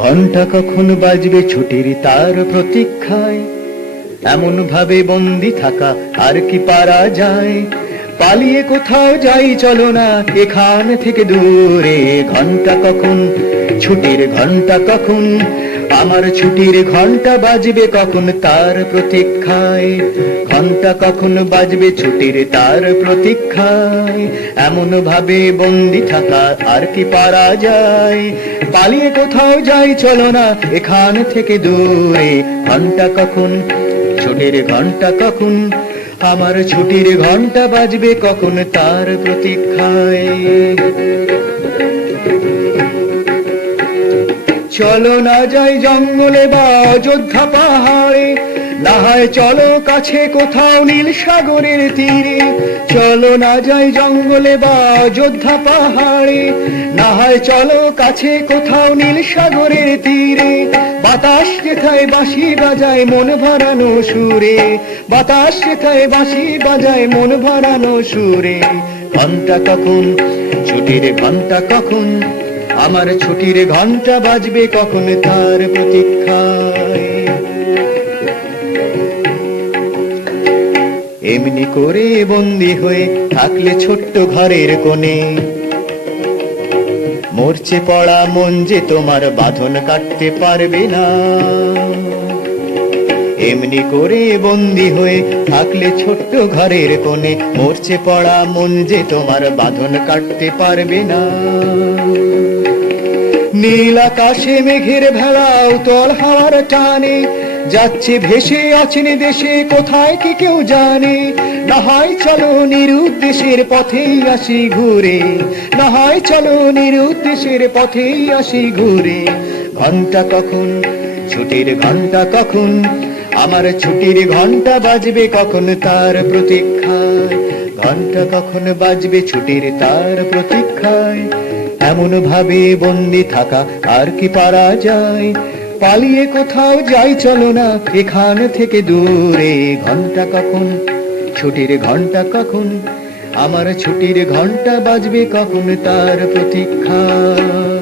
ঘন্টা কখন বাজবে ছুটির তার প্রতীক্ষায়, এমন ভাবে বন্দি থাকা আর কি পারা যায়? পালিয়ে কোথাও যাই চলো না এখান থেকে দূরে। ঘন্টা কখন, ছুটির ঘন্টা কখন, আমার ছুটির ঘন্টা বাজবে কখন তার প্রতীক্ষায়। ঘন্টা কখন বাজবে ছুটির তার প্রতীক্ষায়, এমন ভাবে বন্দি থাকা আর কি পারা যায়? পালিয়ে কোথাও যাই চলো না এখান থেকে দূরে। ঘন্টা কখন, ছুটির ঘন্টা কখন, আমার ছুটির ঘন্টা বাজবে কখন তার প্রতীক্ষায়। চলো না যাই জঙ্গলে বা অযোধ্যা পাহাড়ে, না হয় চলো কাছে কোথাও নীল সাগরের তীরে। চলো না যাই জঙ্গলে বা অযোধ্যা পাহাড়ে, না হয় চলো কাছে কোথাও নীল সাগরের তীরে। বাতাস যেথায় বাঁশি বাজায় মন ভরানো সুরে, বাতাস যেথায় বাঁশি বাজায় মন ভরানো সুরে। ঘন্টা কখন, ছুটির ঘন্টা কখন, আমার ছুটির ঘন্টা বাজবে কখন তার প্রতীক্ষায়। এমনি করে বন্দি হয়ে থাকলে ছোট্ট ঘরের কোণে, মরছে পড়া মন যে তোমার বাঁধন কাটতে পারবে না। এমনি করে বন্দি হয়ে থাকলে ছোট্ট ঘরের কোণে, মরছে পড়া মন যে তোমার বাঁধন কাটতে পারবে না। নীল আকাশে মেঘের ভেলা উতল হাওয়ার টানে, যাচ্ছে ভেসে অচেন দেশে কোথায় কি কেউ জানে। না হয় চলো নিরুদ্দেশের পথেই আসি ঘুরে, না হয় চলো নিরুদ্দেশের পথেই আসি ঘুরে। ঘন্টা কখন, ছুটির ঘন্টা কখন, আমার ছুটির ঘন্টা বাজবে কখন তার প্রতীক্ষায়। ঘন্টা কখন বাজবে ছুটির তার প্রতীক্ষায়, এমন ভাবে বন্দি থাকা আর কি পারা যায়? পালিয়ে কোথাও যাই চলো না এখান থেকে দূরে। ঘন্টা কখন, ছুটির ঘন্টা কখন, আমার ছুটির ঘন্টা বাজবে কখন তার প্রতীক্ষায়।